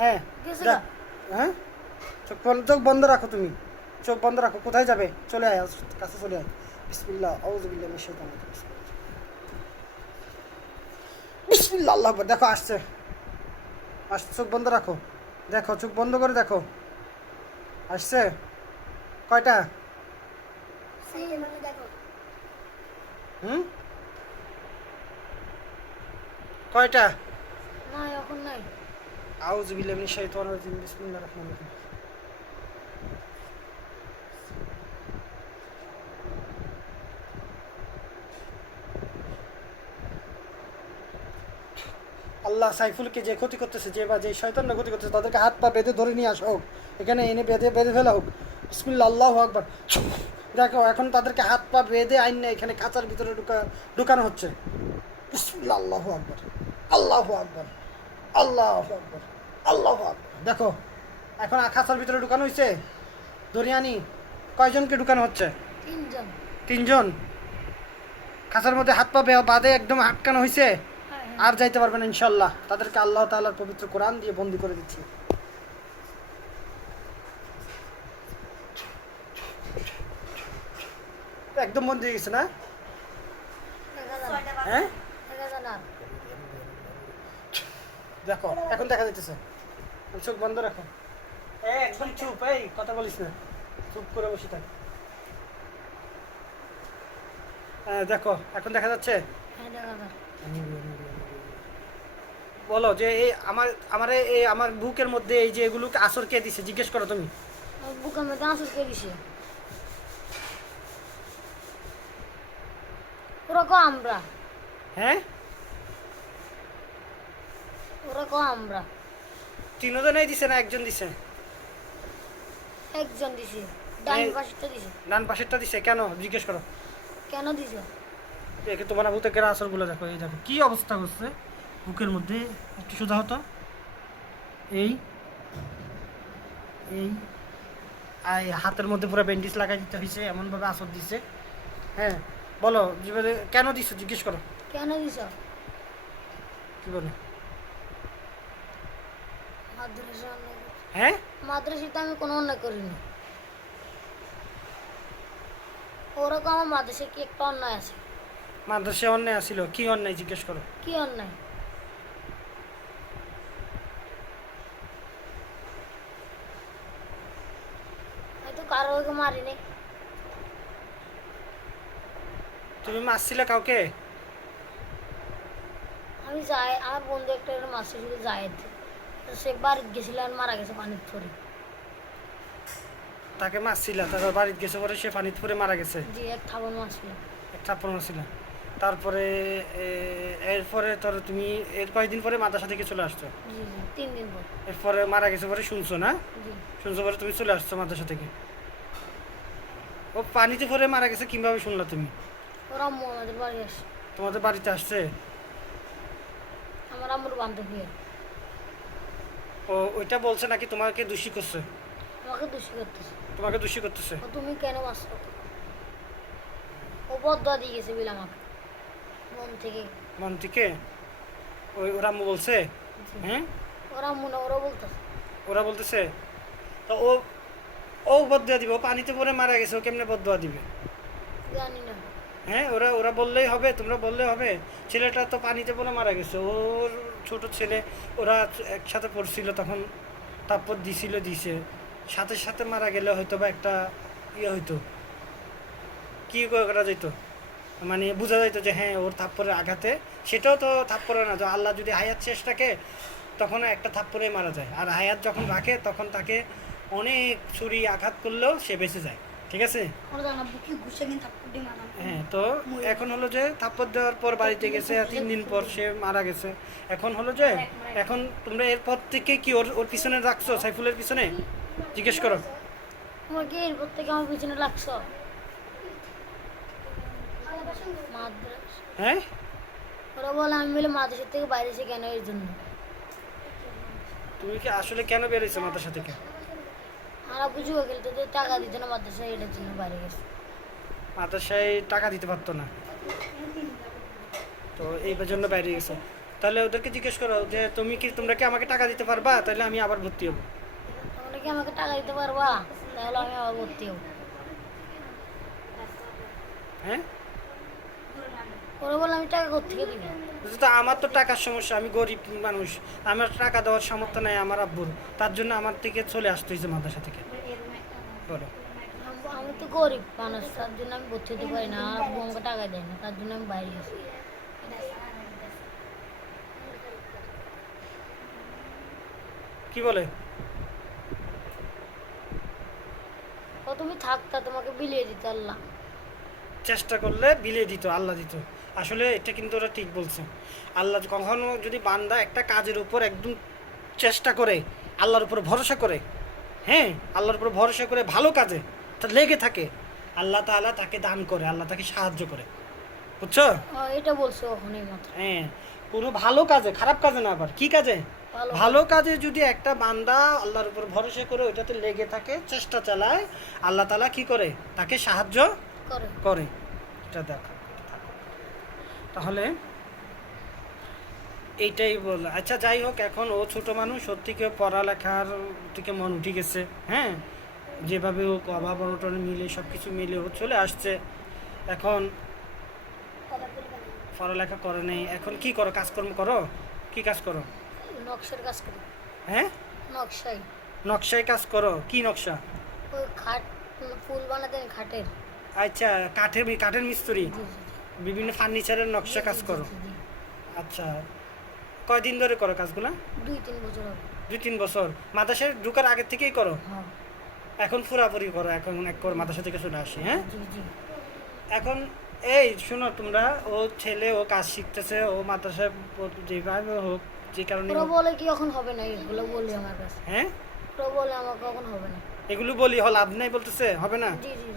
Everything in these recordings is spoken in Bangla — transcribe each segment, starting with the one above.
হ্যাঁ হ্যাঁ, চোখ বন্ধ রাখো, তুমি চোখ বন্ধ রাখো। কোথায় যাবে? চলে আয়, কাছে চলে আয়। বিসমিল্লাহ, আউযু বিল্লাহি মিনাশ শাইতানির রাজিম। বিসমিল্লাহ, আল্লাহু আকবার। দেখো আসছে, আসছে। চোখ বন্ধ রাখো, দেখো, চোখ বন্ধ করে দেখো। আসছে কয়টা? হুম, কয়টা? না এখন নাই। আউযু বিল্লাহি মিনাশ শাইতানির রাজিম। বিসমিল্লাহির রহমানির রহিম। আল্লাহ সাইফুলকে যে ক্ষতি করতেছে, যে বা যে শয়তানরা ক্ষতি করতেছে, তাদেরকে হাত পা বেঁধে ধরে নিয়ে আসা হোক, এখানে এনে বেঁধে বেঁধে ফেলা হোক। বিসমিল্লাহ, আল্লাহু আকবার। দেখো এখন তাদেরকে হাত পা বেঁধে আইন না এখানে খাঁচার ভিতরে ঢুকানো হচ্ছে। বিসমিল্লাহ, আল্লাহু আকবার, আল্লাহু আকবার, আল্লাহু আকবার, আল্লাহু আকবার। দেখো এখন খাঁচার ভিতরে ঢুকানো হয়েছে। দরিয়ানি কয়জনকে ঢুকানো হচ্ছে? তিনজন। তিনজন। খাঁচার মধ্যে হাত পা বাঁধে একদম আটকানো হয়েছে। আর যাইতে পারবে না ইনশাল্লাহ। তাদেরকে আল্লাহ তাআলার পবিত্র কোরআন দিয়ে বন্দী করে দিচ্ছি। একদম বন্দী হয়ে গেছে না? হ্যাঁ দেখো এখন দেখা যাইতেছে। চোখ বন্ধ রাখো, একদম চুপ, এই কথা বলিস না, চুপ করে বসে থাক। হ্যাঁ দেখো এখন দেখা যাচ্ছে। বলো যে এই আমার বুকের মধ্যে এই যে এগুলো আসর কে দিছে? জিজ্ঞেস করো তুমি। বুকের মধ্যে আসর কে দিছে? ওরা কো আমরা। হ্যাঁ ওরা কো আমরা। তিনজনেই দিছে না একজন দিছে? একজন দিছে, ডান পাশেরটা দিছে। ডান পাশেরটা দিছে কেন? জিজ্ঞেস করো কেন দিছে? দেখে তোমার বুকের আসরগুলো দেখো, এই দেখো কি অবস্থা করছে বুকের মধ্যে। একটু সোজা হতো। এই এই হাতের মধ্যে পুরো ব্যান্ডেজ লাগাই দিতে হয়েছে, এমনভাবে আসর দিছে। হ্যাঁ বলো কেন দিছো? জিজ্ঞেস করো কেন দিছ? কি বলো? মাদ্রাসা হ্যাঁ মাদ্রাসাতে আমি কোনো অন্যায় করিনি। ওরকম আমার মাদ্রাসায় কি একটা অন্যায় আছে? মাদ্রাসায় অন্যায় আসিল, কি অন্যায়? জিজ্ঞেস করো। কি অন্যায়? আমি তো কারো মারিনি। তুমি মারছিলে কাউকে? আমি যাই, আমার বন্ধু একটা মাসে শুধু যায়, সে বাড়ি গেছিল আর মারা গেছে পানির পরে। তাকে মারছিলা, তারপর বাড়িতে গেছে পরে সে পানিতে পরে মারা গেছে? জি, এক থাপড় মারছিল। এক থাপ্পড় মারছিল। তারপরে এরপরে তোর তুমি এর কয়েকদিন পরে মাদ্রাসা থেকে চলে আসছো? জি জি, 3 দিন পর। এরপরে মারা গেছে পরে শুনছো না? জি। শুনছো পরে তুমি চলে আসছো মাদ্রাসা থেকে। ও পানিতে পরে মারা গেছে কিভাবে শুনলা তুমি? ওর আম্মু আমাদের বাড়ি আসে। তোমাদের বাড়িতে আসছে? আমার আম্মুর বান্ধবী। ও ওইটা বলছে নাকি তোমাকে দোষী করছে? আমাকে দোষী করতেছে। তোমাকে দোষী করতেছে? ও তুমি কেন মারছো? ও বদয়া দিয়ে গেছে বিল আমাকে মন থেকে। মন থেকে? ওরা আম্মু বলছে? হ্যাঁ ওর আম্মু না, ওরা বলতেছে। ওরা বলতেছে? তো ও ও বদয়া দিবে? ও পানিতে পরে মারা গেছে, ও কেমনে বদয়া দিবে? জানি না। হ্যাঁ ওরা ওরা বললেই হবে? তোমরা বললে হবে? ছেলেটা তো পানিতে পড়ে মারা গেছে, ওর ছোট ছেলে, ওরা একসাথে পড়ছিল, তখন তারপর দিছে সাথে সাথে মারা গেলে হয়তো বা একটা ইয়ে হইতো, কি করা যেত, মানে বোঝা যাইতো যে হ্যাঁ ওর থাপ্পড়ের আঘাতে। সেটাও তো থাপ্পড়ে না, যে আল্লাহ যদি হায়াত শেষটাকে তখন একটা থাপ্পড়ে মারা যায়, আর হায়াত যখন রাখে তখন তাকে অনেক ছুরি আঘাত করলেও সে বেঁচে যায়। ঠিক আছে? হ্যাঁ তো এখন হলো যে থাপ্পড় দেওয়ার পর বাড়িতে গেছে, 3 দিন পর সে মারা গেছে। এখন হলো যে এখন তোমরা এরপর থেকে কি ওর ওর পিছনে রাখছো? সাইফুলের পিছনে? জিজ্ঞেস করো। তোমাকে এরপর থেকে আমার পিছনে লাগছো? মাদ্রাসা। হ্যাঁ ওরা বলে আমি বলে মাদ্রাসা থেকে বাইরে এসে কেন, এর জন্য। তুমি কি আসলে কেন বেরিয়েছো মাদ্রাসা থেকে? আর আব্বু জুয়া খেলতে তো টাকা দিত না মাদ্রাসায়, এটার জন্য বাইরে গেছে। মাদ্রাসায় টাকা দিতে পারতো না? তো এই জন্য বাইরে গেছে। তাহলে ওদেরকে জিজ্ঞেস করো যে তোমরা কি আমাকে টাকা দিতে পারবা, তাহলে আমি আবার ভর্তি হবো। তোমরা কি আমাকে টাকা দিতে পারবা? তাহলে আমি আবার ভর্তি হবো। হ্যাঁ, ওরা বলে আমি টাকা কোথেকে দিব? তো আমার তো টাকার সমস্যা, আমি গরিব মানুষ, আমার টাকা দেওয়ার সামর্থ্য নাই আমার আব্বুর, তার জন্য আমার থেকে চলে আসতে হয়েছে মাদ্রাসা থেকে। বলো, আমি তো গরিব মানুষ, তার জন্য আমি ভর্তি হতে পারি না। আর আব্বু আমাকে টাকা দেয় না, তার জন্য আমি বাইরে গেছি। কি বলে? ও তুমি থাকতা, তোমাকে বিলিয়ে দিত আল্লাহ। চেষ্টা করলে বিলিয়ে দিত, আল্লাহ দিত। আসলে এটা কিন্তু ওরা ঠিক বলছে। আল্লাহ কখনো যদি বান্দা একটা কাজের উপর একদম চেষ্টা করে, আল্লাহর উপর ভরসা করে, হ্যাঁ, আল্লাহর উপর ভরসা করে ভালো কাজে তা লেগে থাকে, আল্লাহ তাআলা তাকে দান করে, আল্লাহ তাকে সাহায্য করে। বুঝছো? এটা বলছো ওখানেই মাত্র। হ্যাঁ, কোনো ভালো কাজে, খারাপ কাজে না, আবার কি কাজে, ভালো ভালো কাজে যদি একটা বান্দা আল্লাহর উপর ভরসা করে ওইটাতে লেগে থাকে, চেষ্টা চালায়, আল্লাহ তাআলা কি করে, তাকে সাহায্য করে। করে। এটা দেখো, তাহলে এইটাই বল। আচ্ছা, যাই হোক, এখন ও ছোট মানুষ, ওর থেকে পড়ালেখার থেকে মন উঠে গেছে। হ্যাঁ, যেভাবে ও অভাব অনটন মিলে সব কিছু মিলে ও চলে আসছে। এখন পড়ালেখা করে নেই, এখন কি করো, কাজকর্ম করো, কি কাজ করো? নকশার কাজ করি। হ্যাঁ, নকশাই। নকশায় কাজ করো, কি নকশা? ওই খাট, ফুল বানাতে খাটের। আচ্ছা, কাঠের মিস্ত্রি, জি, জি, বিভিন্ন ফার্নিচারের জি, নকশা কাজ জি, জি, করো। জি, জি। আচ্ছা, কয়দিন ধরে করো কাজগুলা? 2-3 বছর হবে। 2-3 বছর? মাদ্রাসায় ঢুকার আগের থেকেই করো? হ্যাঁ। এখন পুরাপুরি করো, এখন এক করে মাদ্রাসা থেকে চলে আসি। হ্যাঁ, জি, জি। এখন এই শোনো, তোমরা, ও ছেলে, ও কাজ শিখতেছে, ও মাদ্রাসায় যেভাবে হোক, যে কারণে ওরা বলে কি এখন হবে না, এগুলো বলি আমার কাছে। হ্যাঁ, ওরা বলে আমাকে এখন হবে না। এগুলো বলি লাভ নাই, বলতেছে হবে না। জি, জি।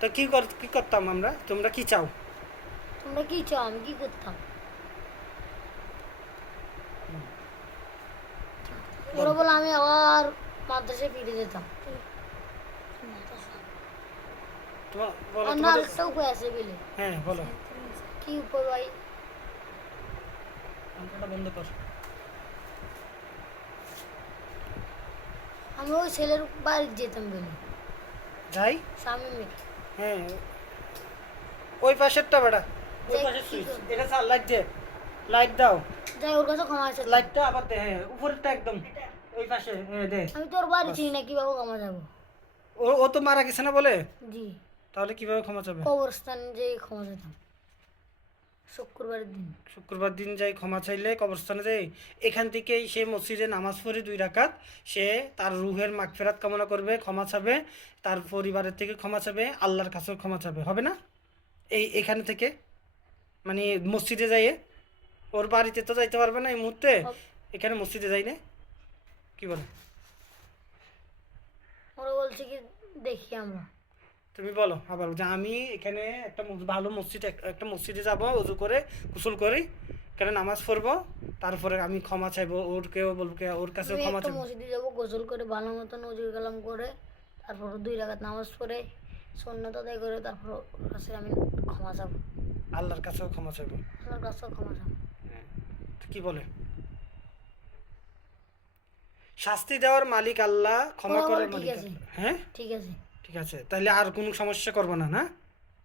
তো কি করতাম আমরা? তোমরা কি চাও? তোমরা কি চাও আমি কি করতাম? ওরা বলে আমি আবার মাদ্রাসায় ফিরে যেতাম। বলো আর না, তোমাদের। আরেকটা উপায় আছে বলে। হ্যাঁ, বলো। কি উপায় ভাই? পাংখাটা বন্ধ কর। আমি ওই ছেলের বাড়ি যেতাম বলে, যাই। শামিমের। হ্যাঁ, ওই পাশেরটা বেটা, ওই যাই, পাশের কি সুইচ করবো? এটা চাল, লাইট দে, লাইট দাও, যাই, ওর কাছে ক্ষমা আছে। লাইটটা আবার দে। হ্যাঁ, উপরেরটা একদম ওই পাশে, হ্যাঁ দে। আমি তোর বাড়ি চিনি না, কিভাবে ক্ষমা যাবো? ও তো মারা গেছে না বলে, জি, তাহলে কিভাবে ক্ষমা চাবে? কবরস্থান যে ক্ষমা যেতাম শুক্রবারের দিন। শুক্রবার দিন যাই ক্ষমা চাইলে কবরস্থানে যাই, এখান থেকেই সে মসজিদে নামাজ পড়ে 2 রাকাত, সে তার রুহের মাগফিরাত কামনা করবে, ক্ষমা চাবে, তার পরিবারের থেকে ক্ষমা চাবে, আল্লাহর কাছেও ক্ষমা চাবে, হবে না? এখান থেকে, মানে মসজিদে যাইয়ে, ওর বাড়িতে তো যাইতে পারবে না এই মুহূর্তে, এখানে মসজিদে যাই না, কি বলে? ওরা বলছে কি দেখি আমরা। তুমি বলো আবার যে আমি এখানে একটা ভালো মসজিদ, একটা মসজিদে যাব, উজু করে গোসল করি, এখানে নামাজ পড়বো, তারপরে আমি ক্ষমা চাইবো, ওরকেও বলবো, ওর কাছেও আমি ক্ষমা একটা চাইবো। মসজিদে যাবো, গোসল করে ভালো মতো নজরুল কালাম করে, তারপর 2 রাকাত নামাজ পড়ে সুন্নাত আদায় করে, তারপর ওর কাছে আমি ক্ষমা চাবো। আল্লাহর কাছেও ক্ষমা চাইবো। আমার কাছেও ক্ষমা চাবো। হ্যাঁ, তো কি বলে? শাস্তি দেওয়ার মালিক আল্লাহ, ক্ষমা ওরা বলে করার ঠিক মালিক আছে। আল্লাহ। হ্যাঁ, ঠিক আছে, ঠিক আছে, তাহলে আর কোনো সমস্যা করবো না, না?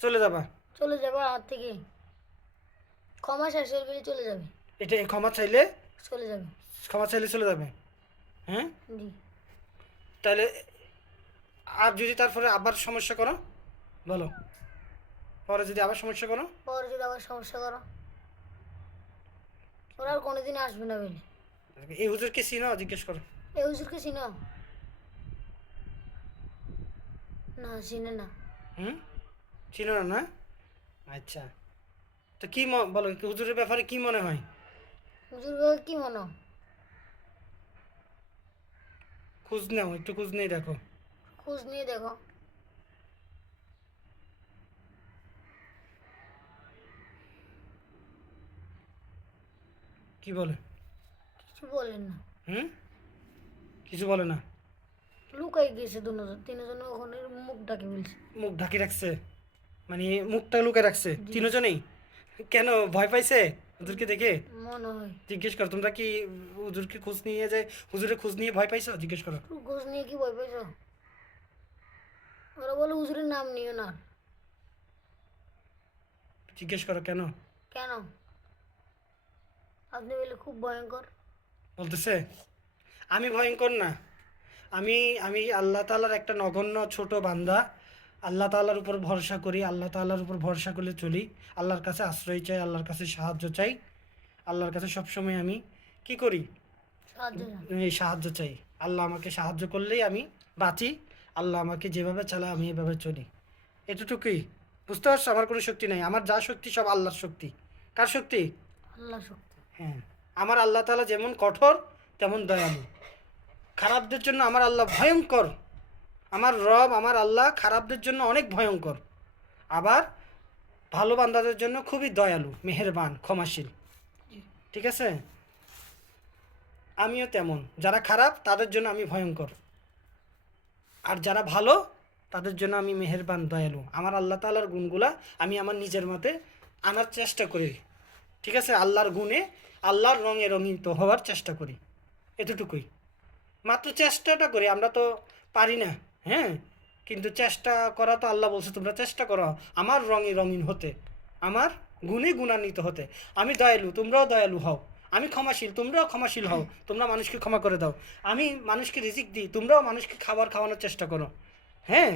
চলে যাবা? চলে যাবো আমার থেকে। ক্ষমা শেষ হয়ে গেলে চলে যাবে। এটা ক্ষমা চাইলে, চলে যাবে। ক্ষমা চাইলে চলে যাবে? হ্যাঁ, জি। তাহলে আর যদি তারপরে আবার সমস্যা করো, বলো, পরে যদি আবার সমস্যা করো? পরে যদি আবার সমস্যা করো, ওরা আর কোনোদিন আসবে না বলে। এই হুজুরকে চিনো? জিজ্ঞেস করো। এই হুজুরকে চিনো? না, চিনে না। হুম, চিনো না, না? আচ্ছা, তো কি বলো, হুজুরের ব্যাপারে কি মনে হয়? হুজুর ভাই কি মনে হয়? খোঁজ নাও, একটু খোঁজ নেই, দেখো। খোঁজ নিয়ে দেখো। কি বলে? কিছু বলেন না। হুম, কিছু বলে না? লুকাই গেছে দুজন, তিনজন ওখানে মুখ ডাকে বলছে। মুখ ঢাকি রাখছে, মানে মুখটা লুকে রাখছে জি। 3 জনেই? কেন ভয় পাইছে হুজুরকে দেখে? মনে হয় জিজ্ঞেস করো, তোমরা কি হুজুরকে খোঁজ নিয়ে যায়, হুজুরের খোঁজ নিয়ে ভয় পাইছো? জিজ্ঞেস করো। একটু খোঁজ নিয়ে কি ভয় পাইছো? ওরা বলে হুজুরের নাম নিও না। জিজ্ঞেস করো কেন কেন? আপনি বলে খুব ভয়ঙ্কর। বলতেছে। আমি ভয়ঙ্কর না, আমি আমি আল্লাহ তাআলার একটা নগণ্য ছোট বান্দা। আল্লাহ তাআলার উপর ভরসা করি, আল্লাহ তাআলার উপর ভরসা করে চলি, আল্লাহর কাছে আশ্রয় চাই, আল্লাহর কাছে সাহায্য চাই। আল্লাহর কাছে সবসময় আমি কি করি? সাহায্য চান। এই সাহায্য চাই। আল্লাহ আমাকে সাহায্য করলেই আমি বাঁচি, আল্লাহ আমাকে যেভাবে চালায় আমি এভাবে চলি। এতটুকুই। বুঝতে পারছো? আমার কোনো শক্তি নাই, আমার যা শক্তি সব আল্লাহর শক্তি। কার শক্তি? আল্লাহ শক্তি। হ্যাঁ, আমার আল্লাহ তাআলা যেমন কঠোর তেমন দয়ালু। খারাপদের জন্য আমার আল্লাহ ভয়ঙ্কর, আমার রব আমার আল্লাহ খারাপদের জন্য অনেক ভয়ঙ্কর, আবার ভালো বান্দাদের জন্য খুবই দয়ালু, মেহেরবান, ক্ষমাশীল। ঠিক আছে? আমিও তেমন, যারা খারাপ তাদের জন্য আমি ভয়ঙ্কর, আর যারা ভালো তাদের জন্য আমি মেহেরবান, দয়ালু। আমার আল্লাহ তাআলার গুণগুলা আমি আমার নিজের মতে আনার চেষ্টা করি। ঠিক আছে? আল্লাহর গুণে, আল্লাহর রঙে রঙিত হওয়ার চেষ্টা করি। এতটুকুই, মাত্র চেষ্টাটা করি। আমরা তো পারি না, হ্যাঁ, কিন্তু চেষ্টা করা তো আল্লাহ বলছে তোমরা চেষ্টা করো আমার রঙে রঙিন হতে, আমার গুণে গুণান্বিত হতে। আমি দয়ালু, তোমরাও দয়ালু হও। আমি ক্ষমাশীল, তোমরাও ক্ষমাশীল হও। তোমরা মানুষকে ক্ষমা করে দাও। আমি মানুষকে রিজিক দিই, তোমরাও মানুষকে খাবার খাওয়ানোর চেষ্টা করো। হ্যাঁ,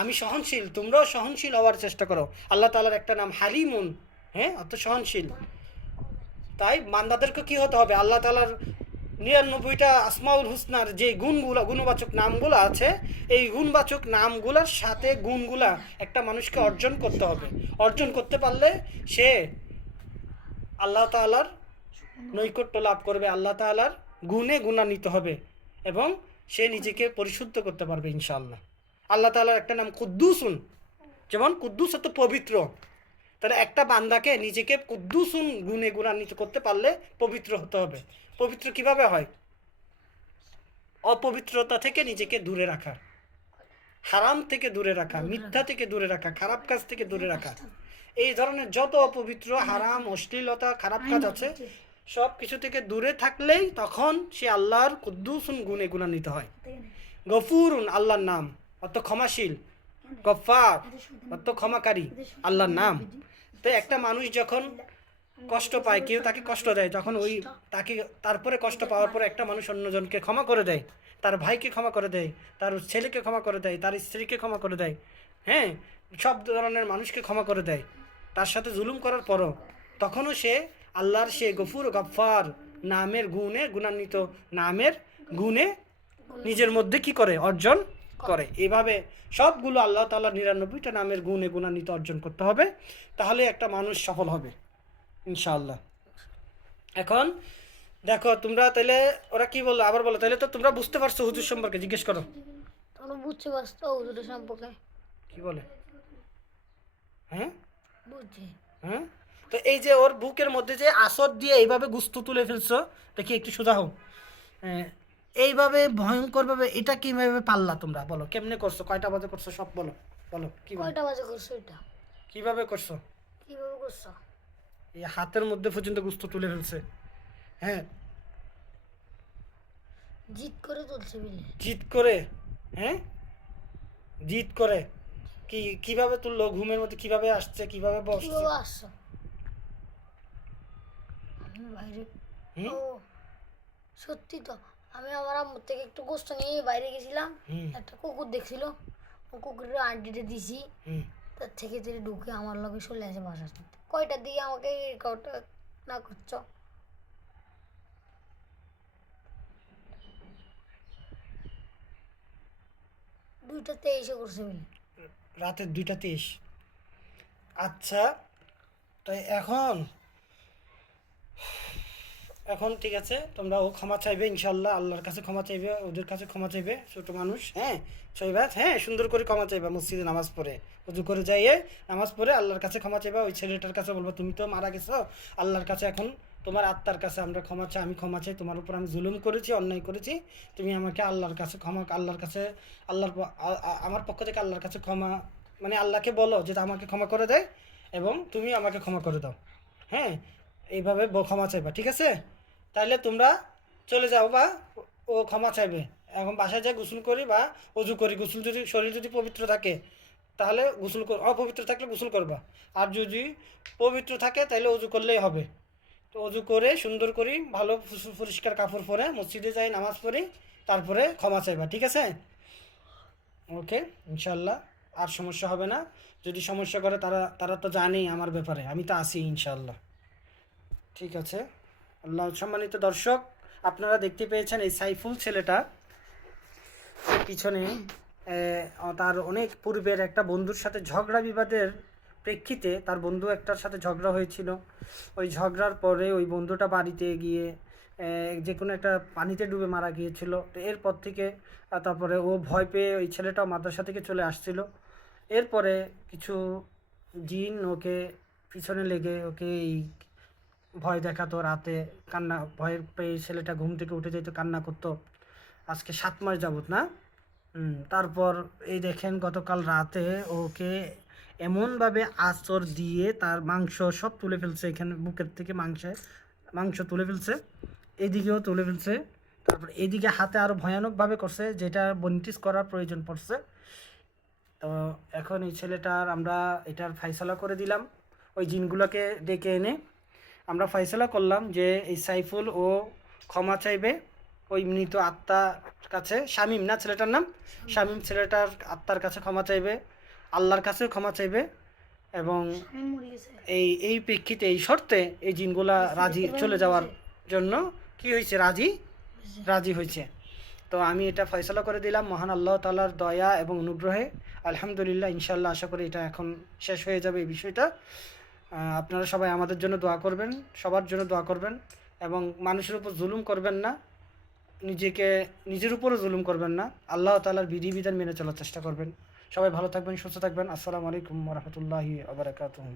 আমি সহনশীল, তোমরাও সহনশীল হওয়ার চেষ্টা করো। আল্লাহ তাআলার একটা নাম হালিমুন, হ্যাঁ, অর্থ সহনশীল। তাই বান্দাদেরকে কি হতে হবে? আল্লাহ তাআলার ৯৯টা আসমাউল হুসনার যে গুণগুলো, গুণবাচক নামগুলো আছে, এই গুণবাচক নামগুলোর সাথে গুণগুলা একটা মানুষকে অর্জন করতে হবে। অর্জন করতে পারলে সে আল্লাহ তাআলার নৈকট্য লাভ করবে, আল্লাহ তাআলার গুণে গুণান্বিত হবে এবং সে নিজেকে পরিশুদ্ধ করতে পারবে ইনশাআল্লাহ। আল্লাহ তাআলার একটা নাম কুদ্দুসুন, যেমন কুদ্দুস অর্থ পবিত্র। তাহলে একটা বান্দাকে নিজেকে কুদ্দুসুন গুণে গুণান্বিত করতে পারলে পবিত্র হতে হবে। পবিত্র কিভাবে হয়? অপবিত্রতা থেকে নিজেকে দূরে রাখা, হারাম থেকে দূরে রাখা, মিথ্যা থেকে দূরে রাখা, খারাপ কাজ থেকে দূরে রাখা। এই ধরনের যত অপবিত্র, হারাম, অশ্লীলতা, খারাপ কাজ আছে সব কিছু থেকে দূরে থাকলেই তখন সে আল্লাহর কুদ্দুসুন গুণে গুণান্বিত হয়। গফুরুন আল্লাহর নাম, অর্থ ক্ষমাশীল। গফফার অর্থ ক্ষমাকারী, আল্লাহর নাম। তো একটা মানুষ যখন কষ্ট পায়, কেউ তাকে কষ্ট দেয়, তখন ওই তাকে তারপরে কষ্ট পাওয়ার পরে একটা মানুষ অন্যজনকে ক্ষমা করে দেয়, তার ভাইকে ক্ষমা করে দেয়, তার ছেলেকে ক্ষমা করে দেয়, তার স্ত্রীকে ক্ষমা করে দেয়, হ্যাঁ, সব ধরনের মানুষকে ক্ষমা করে দেয় তার সাথে জুলুম করার পরও, তখনও সে আল্লাহর সে গফুর গফফার নামের গুণে গুণান্বিত, নামের গুণে নিজের মধ্যে কি করে? অর্জন করে। এভাবে সবগুলো আল্লাহ তাআলার ৯৯টা নামের গুণে গুণান্বিত অর্জন করতে হবে, তাহলে একটা মানুষ সফল হবে ইনশাআল্লাহ। এখন দেখো তোমরা, তাহলে ওরা কি বললো আবার বলো, তাহলে তো তোমরা বুঝতে পারছো হুজুর সম্পর্কে? জিজ্ঞেস করো তোমরা বুঝতে পারছো হুজুরের সম্পর্কে? কি বলে। হ্যাঁ বুঝছি। হ্যাঁ, তো এই যে ওর বুকের মধ্যে যে আসর দিয়ে এইভাবে গুস্ত তুলে ফেলছো, দেখি একটু সোজা হও। হ্যাঁ, এইভাবে ভয়ঙ্করভাবে এটা কিভাবে পারলা তোমরা? বলো কেমনে করছো, কয়টা বাজে করছো, সব বলো, বলো কি বলো, কয়টা বাজে করছো এটা? কিভাবে করছো? কিভাবে করছো? এই হাতের মধ্যে পর্যন্ত গুস্ত তুলে ফেলছে। হ্যাঁ, জিদ করে তুলছে বিলে। জিদ করে। হ্যাঁ, জিদ করে। কি কিভাবে তুললো? ঘুমের মধ্যে কিভাবে আসছে, কিভাবে বসছে? কিভাবে আসছো? আমি বাইরে। হুম? ও সত্যি তো, আমি আমার আম্মুর থেকে একটু গোস্ত নিয়ে বাইরে গেছিলাম, হুম। একটা কুকুর দেখছিল, ও কুকুরের আন্টিতে দিছি, হুম। তার থেকে তেরে ঢুকে আমার লগে চলে আসে বাসার সাথে। কয়টার দিকে আমাকে রেকর্ডটা না করছো? দুইটাতে এসে করছে বলে। রাতের ২টা ২৩। আচ্ছা, তাই এখন এখন ঠিক আছে, তোমরা ও ক্ষমা চাইবে ইনশাল্লাহ, আল্লাহর কাছে ক্ষমা চাইবে, ওদের কাছে ক্ষমা চাইবে, ছোট মানুষ। হ্যাঁ, সইবা, হ্যাঁ, সুন্দর করে ক্ষমা চাইবা, মসজিদে নামাজ পড়ে, উজু করে যাইয়ে নামাজ পড়ে আল্লাহর কাছে ক্ষমা চাইবা। ওই ছেলেটার কাছে বলবো তুমি তো মারা গেছো, আল্লাহর কাছে এখন তোমার আত্মার কাছে আমরা ক্ষমা চাই, আমি ক্ষমা চাই, তোমার উপর আমি জুলুম করেছি, অন্যায় করেছি, তুমি আমাকে আল্লাহর কাছে ক্ষমা, আল্লাহর কাছে আমার পক্ষ থেকে আল্লাহর কাছে ক্ষমা, মানে আল্লাহকে বলো যে আমাকে ক্ষমা করে দেয় এবং তুমি আমাকে ক্ষমা করে দাও। হ্যাঁ, এইভাবে ক্ষমা চাইবা, ঠিক আছে? তাহলে তোমরা চলে যাও, বা ও ক্ষমা চাইবে। এখন বাসায় যাই গোসল করি বা অজু করি, গোসল যদি শরীর যদি পবিত্র থাকে তাহলে গোসল কর, অপবিত্র থাকলে গোসল করবা। আর যদি পবিত্র থাকে তাহলে অজু করলেই হবে। তো অজু করে সুন্দর করি, ভালো পরিষ্কার কাপড় পরে মসজিদে যাই, নামাজ পড়ি, তারপরে ক্ষমা চাইবা, ঠিক আছে? ওকে, ইনশাল্লাহ আর সমস্যা হবে না। যদি সমস্যা করে তারা তারা তো জানেই আমার ব্যাপারে, আমি তো আছি ইনশাল্লাহ। ঠিক আছে। আল্লাহ, সম্মানিত দর্শক, আপনারা দেখতে পেয়েছেন এই সাইফুল ছেলেটা পিছনে তার অনেক পূর্বের একটা বন্ধুর সাথে ঝগড়া বিবাদের প্রেক্ষিতে তার বন্ধু একটার সাথে ঝগড়া হয়েছিল। ওই ঝগড়ার পরে ওই বন্ধুটা বাড়িতে গিয়ে যে কোনো একটা পানিতে ডুবে মারা গিয়েছিল। তো এরপর থেকে তারপরে ও ভয় পেয়ে ওই ছেলেটাও মাদ্রাসা থেকে চলে আসছিল। এরপরে কিছু জিন ওকে পিছনে লেগে ওকে এই ভয় দেখাতো, রাতে কান্না, ভয়ের পেয়ে ছেলেটা ঘুম থেকে উঠে যেত, কান্না করতো। আজকে 7 মাস যাবত না। তারপর এই দেখেন গতকাল রাতে ওকে এমনভাবে আঁচড় দিয়ে তার মাংস সব তুলে ফেলছে, এখানে বুকের থেকে মাংস তুলে ফেলছে, এদিকেও তুলে ফেলছে। তারপর এদিকে হাতে আরও ভয়ানকভাবে করছে, যেটা বন্টিস করার প্রয়োজন পড়ছে। তো এখন এই ছেলেটার আমরা এটার ফাইসলা করে দিলাম, ওই জিনগুলোকে ডেকে এনে আমরা ফয়সালা করলাম যে এই সাইফুল ও ক্ষমা চাইবে ওই মৃত আত্মার কাছে। শামীম না ছেলেটার নাম? শামীম ছেলেটার আত্মার কাছে ক্ষমা চাইবে, আল্লাহর কাছেও ক্ষমা চাইবে। এবং আমি মরে গেছে। এই প্রেক্ষিতে, এই শর্তে এই জিনগুলা রাজি চলে যাওয়ার জন্য কি হয়েছে, রাজি হয়েছে। তো আমি এটা ফয়সালা করে দিলাম মহান আল্লাহ তাআলার দয়া এবং অনুগ্রহে। আলহামদুলিল্লাহ, ইনশাল্লাহ আশা করি এটা এখন শেষ হয়ে যাবে এই বিষয়টা। আপনারা সবাই আমাদের জন্য দোয়া করবেন, সবার জন্য দোয়া করবেন, এবং মানুষের উপর জুলুম করবেন না, নিজের উপরও জুলুম করবেন না, আল্লাহ তাআলার বিধিবিধান মেনে চলার চেষ্টা করবেন। সবাই ভালো থাকবেন, সুস্থ থাকবেন। আসসালামু আলাইকুম ওয়া রাহমাতুল্লাহি ওয়া বারাকাতুহু।